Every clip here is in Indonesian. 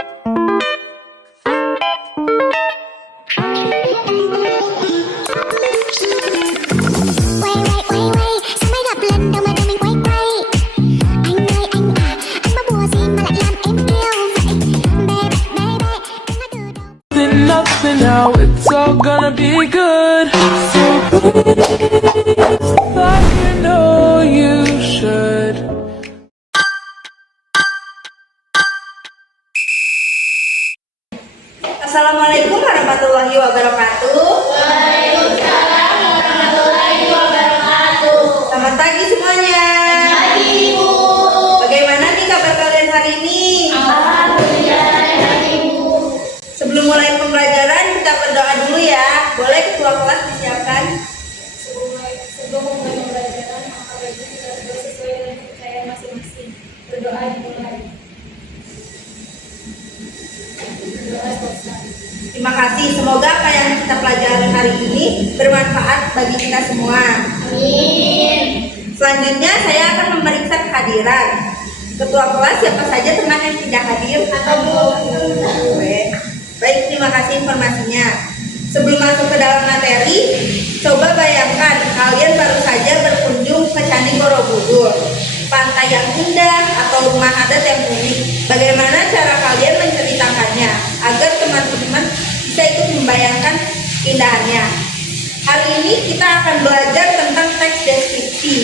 Nothing now, it's all gonna be good. So please, like you know you should. Assalamualaikum warahmatullahi wabarakatuh. Waalaikumsalam warahmatullahi wabarakatuh. Selamat pagi semuanya. Pagi Ibu. Bagaimana nih kabar kalian hari ini? Alhamdulillah baik Ibu. Sebelum mulai pembelajaran kita berdoa dulu ya. Boleh ketua kelas disiapkan? Sebelum memulai pembelajaran, maka baiknya kita berdoa sesuai dengan kepercayaan masing-masing. Berdoa dimulai. Berdoa selesai. Terima kasih. Semoga apa yang kita pelajari hari ini bermanfaat bagi kita semua. Amin. Selanjutnya saya akan memeriksa kehadiran. Ketua kelas siapa saja teman yang tidak hadir? Boleh. Baik, terima kasih informasinya. Sebelum masuk ke dalam materi, coba bayangkan kalian baru saja berkunjung ke Candi Borobudur, pantai yang indah atau rumah adat yang unik. Bagaimana cara kalian menceritakannya agar teman-teman bisa ikut membayangkan keindahannya? Hari ini kita akan belajar tentang teks deskripsi,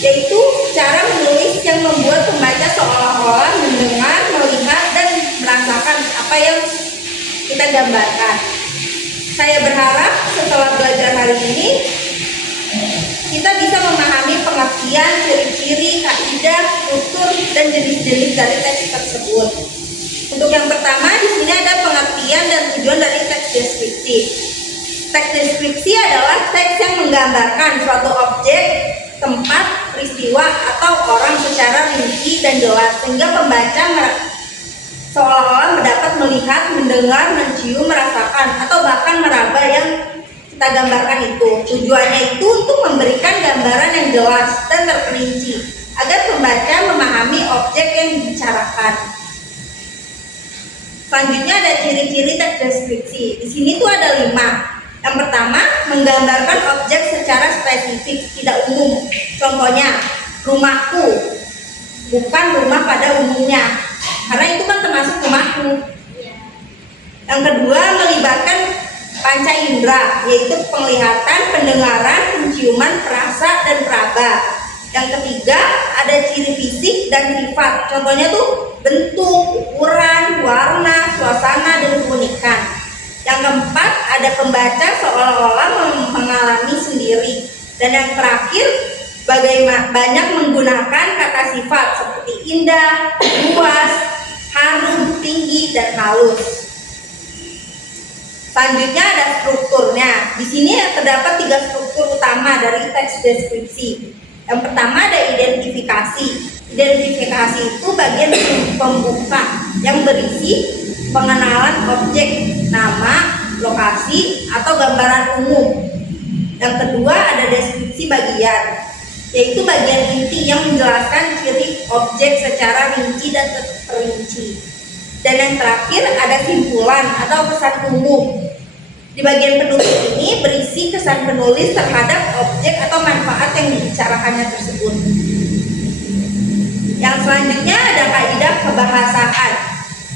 yaitu cara menulis yang membuat pembaca seolah-olah mendengar, melihat, dan merasakan apa yang kita gambarkan. Saya berharap setelah belajar hari ini kita bisa memahami pengertian, ciri-ciri, kaidah, struktur, dan jenis-jenis dari teks tersebut. Untuk yang pertama, di sini ada pengertian dan tujuan dari teks deskripsi. Teks deskripsi adalah teks yang menggambarkan suatu objek, tempat, peristiwa, atau orang secara rinci dan jelas sehingga pembaca seolah-olah mendapat melihat, mendengar, mencium, merasakan, atau bahkan meraba yang kita gambarkan itu. Tujuannya itu untuk memberikan gambaran yang jelas dan terperinci agar pembaca memahami objek yang dibicarakan. Selanjutnya ada ciri-ciri teks deskripsi. Di sini tuh ada 5. Yang pertama, menggambarkan objek secara spesifik, tidak umum. Contohnya, rumahku, bukan rumah pada umumnya, karena itu kan termasuk rumahku. Yang kedua, melibatkan panca indera, yaitu penglihatan, pendengaran, penciuman, perasa, dan peraba. Yang ketiga, ada ciri fisik dan sifat. Contohnya tuh bentuk, ukuran, warna, suasana, dan keunikan. Yang keempat, ada pembaca seolah-olah mengalami sendiri. Dan yang terakhir, banyak menggunakan kata sifat seperti indah, luas, harum, tinggi, dan halus. Selanjutnya ada strukturnya. Di sini terdapat 3 struktur utama dari teks deskripsi. Yang pertama ada identifikasi. Identifikasi itu bagian pembuka yang berisi pengenalan objek, nama, lokasi, atau gambaran umum. Yang kedua ada deskripsi bagian, yaitu bagian inti yang menjelaskan ciri objek secara rinci dan terperinci. Dan yang terakhir ada simpulan atau kesan umum. Di bagian penulis ini berisi kesan penulis terhadap objek atau manfaat yang dibicarakannya tersebut. Yang selanjutnya ada kaidah kebahasaan.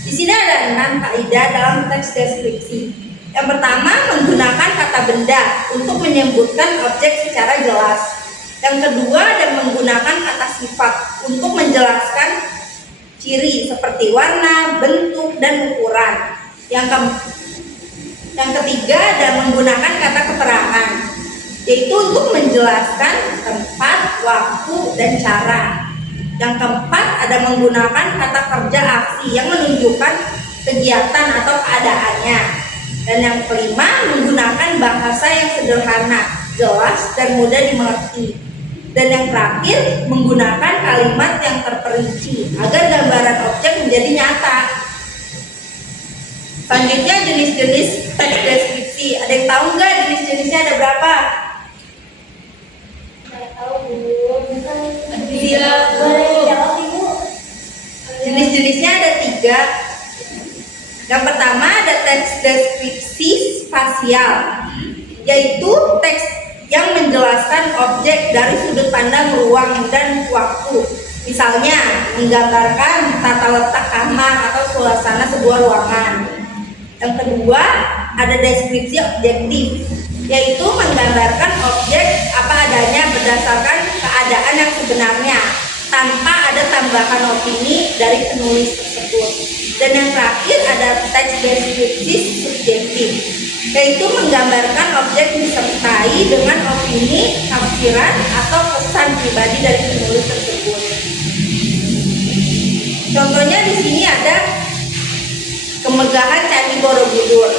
Di sini ada 6 kaidah dalam teks deskripsi. Yang pertama, menggunakan kata benda untuk menyebutkan objek secara jelas. Yang kedua, ada menggunakan kata sifat untuk menjelaskan ciri seperti warna, bentuk, dan ukuran. Yang ketiga, ada menggunakan kata keterangan, yaitu untuk menjelaskan tempat, waktu, dan cara. Yang keempat, ada menggunakan kata kerja aksi yang menunjukkan kegiatan atau keadaannya. Dan yang kelima, menggunakan bahasa yang sederhana, jelas, dan mudah dimengerti. Dan yang terakhir, menggunakan kalimat yang terperinci agar gambaran objek menjadi nyata. Selanjutnya jenis-jenis teks deskripsi. Ada yang tahu nggak jenis-jenisnya ada berapa? Nggak tahu Bu. Iya, Bu. Boleh jawab Ibu? Jenis-jenisnya ada 3. Yang pertama ada teks deskripsi spasial, yaitu teks yang menjelaskan objek dari sudut pandang ruang dan waktu. Misalnya, menggambarkan tata letak kamar atau suasana sebuah ruangan. Yang kedua, ada deskripsi objektif, yaitu menggambarkan objek apa adanya berdasarkan keadaan yang sebenarnya, tanpa ada tambahan opini dari penulis tersebut. Dan yang terakhir ada teks deskripsi subjektif, yaitu menggambarkan objek disertai dengan opini, tafsiran, atau pesan pribadi dari penulis tersebut. Contohnya di sini ada kemegahan Candi Borobudur.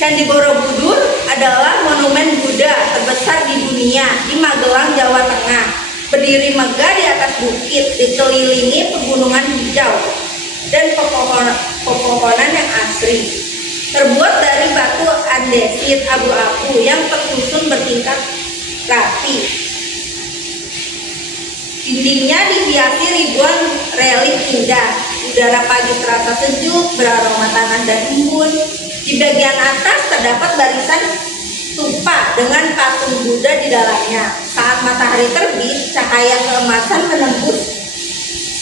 Candi Borobudur adalah monumen Buddha terbesar di dunia di Magelang, Jawa Tengah. Berdiri megah di atas bukit, dikelilingi pegunungan hijau dan pepohonan yang asri. Terbuat dari batu andesit abu-abu yang tersusun bertingkat rapi. Dindingnya dihiasi ribuan relik indah. Udara pagi terasa sejuk, beraroma tanah dan embun. Di bagian atas terdapat barisan stupa dengan patung Buddha di dalamnya. Saat matahari terbit, cahaya keemasan menembus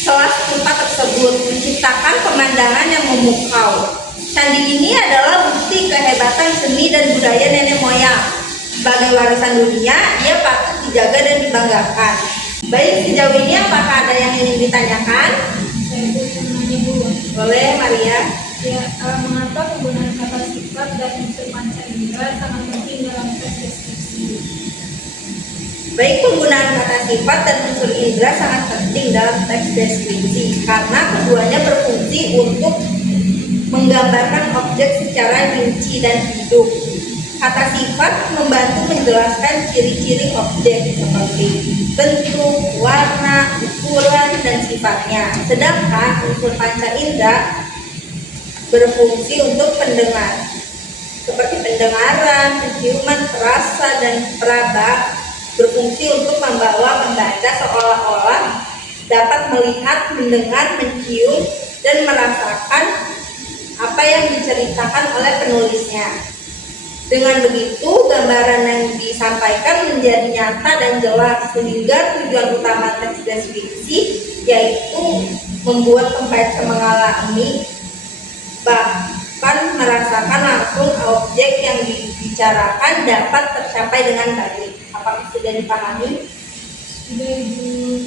sela stupa tersebut, menciptakan pemandangan yang memukau. Candi ini adalah bukti kehebatan seni dan budaya nenek moyang. Sebagai warisan dunia, ia patut dijaga dan dibanggakan. Baik, sejauh ini apakah ada yang ingin ditanyakan? Saya menanya dulu. Boleh, Maria. Ya, mengapa penggunaan kata sifat dan unsur panca indera sangat penting dalam teks deskripsi? Baik, penggunaan kata sifat dan unsur indera sangat penting dalam teks deskripsi karena keduanya berfungsi untuk menggambarkan objek secara rinci dan hidup. Kata sifat membantu menjelaskan ciri-ciri objek seperti bentuk, warna, ukuran, dan sifatnya. Sedangkan unsur panca indera berfungsi untuk pendengar, seperti pendengaran, penciuman, perasa, dan peraba. Berfungsi untuk membawa pembaca seolah-olah dapat melihat, mendengar, mencium, dan merasakan apa yang diceritakan oleh penulisnya. Dengan begitu, gambaran yang disampaikan menjadi nyata dan jelas, sehingga tujuan utama teks deskripsi yaitu membuat pembaca mengalami bahkan merasakan langsung objek yang dibicarakan dapat tercapai dengan baik. Apakah sudah dipahami? Sudah, Ibu.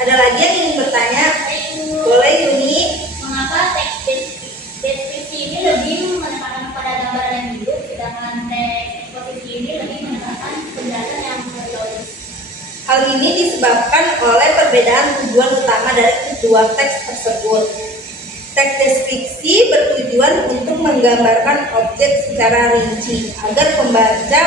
Ada lagi yang ingin bertanya? Boleh, Yuni. Mengapa teks deskripsi ini lebih menekankan pada gambaran yang hidup, sedangkan teks eksposisi ini lebih menekankan penjelasan yang logis? Hal ini disebabkan oleh perbedaan tujuan utama dari kedua teks tersebut. Teks deskripsi bertujuan untuk menggambarkan objek secara rinci agar pembaca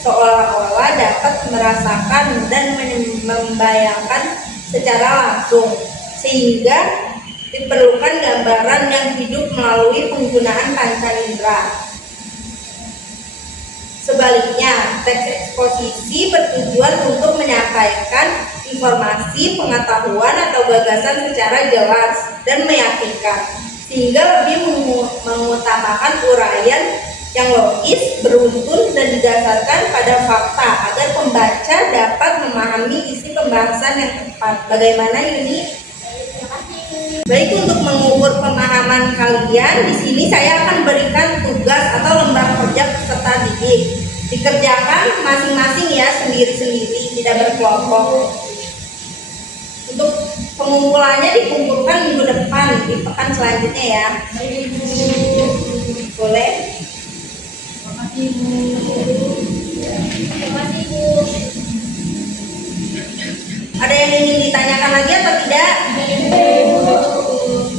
seolah-olah dapat merasakan dan membayangkan secara langsung, sehingga diperlukan gambaran yang hidup melalui penggunaan panca indera. Sebaliknya, teks eksposisi bertujuan untuk menyampaikan informasi, pengetahuan, atau gagasan secara jelas dan meyakinkan, sehingga lebih mengutamakan uraian yang logis, beruntun, dan didasarkan pada fakta agar pembaca dapat memahami isi pembahasan yang tepat. Bagaimana ini? Baik, untuk mengukur pemahaman kalian, di sini saya akan berikan tugas atau lembar kerja peserta didik. Dikerjakan masing-masing ya, sendiri-sendiri, tidak berkelompok. Untuk pengumpulannya dikumpulkan minggu depan di pekan selanjutnya ya. Boleh? Terima kasih, Bu. Terima kasih, Bu. Ada yang ingin ditanyakan lagi atau tidak?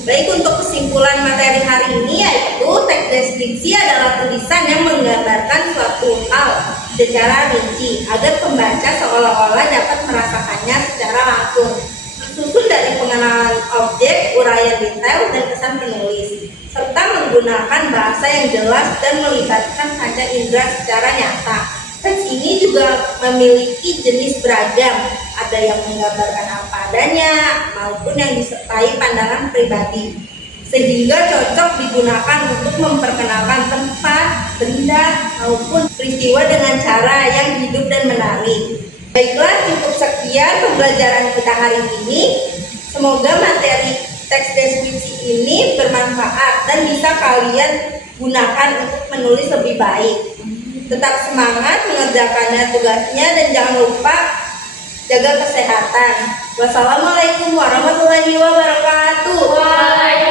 Baik, untuk kesimpulan materi hari ini yaitu teks deskripsi adalah tulisan yang menggambarkan suatu hal secara rinci agar pembaca seolah-olah dapat merasakannya secara langsung. Tersusun dari pengenalan objek, uraian detail, dan kesan penulis, serta menggunakan bahasa yang jelas dan melibatkan panca indera secara nyata. Teks ini juga memiliki jenis beragam, ada yang menggambarkan apa adanya maupun yang disertai pandangan pribadi, sehingga cocok digunakan untuk memperkenalkan tempat, benda, maupun peristiwa dengan cara yang hidup dan menarik. Baiklah, cukup sekian pembelajaran kita hari ini. Semoga materi teks deskripsi ini bermanfaat dan bisa kalian gunakan untuk menulis lebih baik. Tetap semangat mengerjakannya tugasnya dan jangan lupa jaga kesehatan. Wassalamualaikum warahmatullahi wabarakatuh.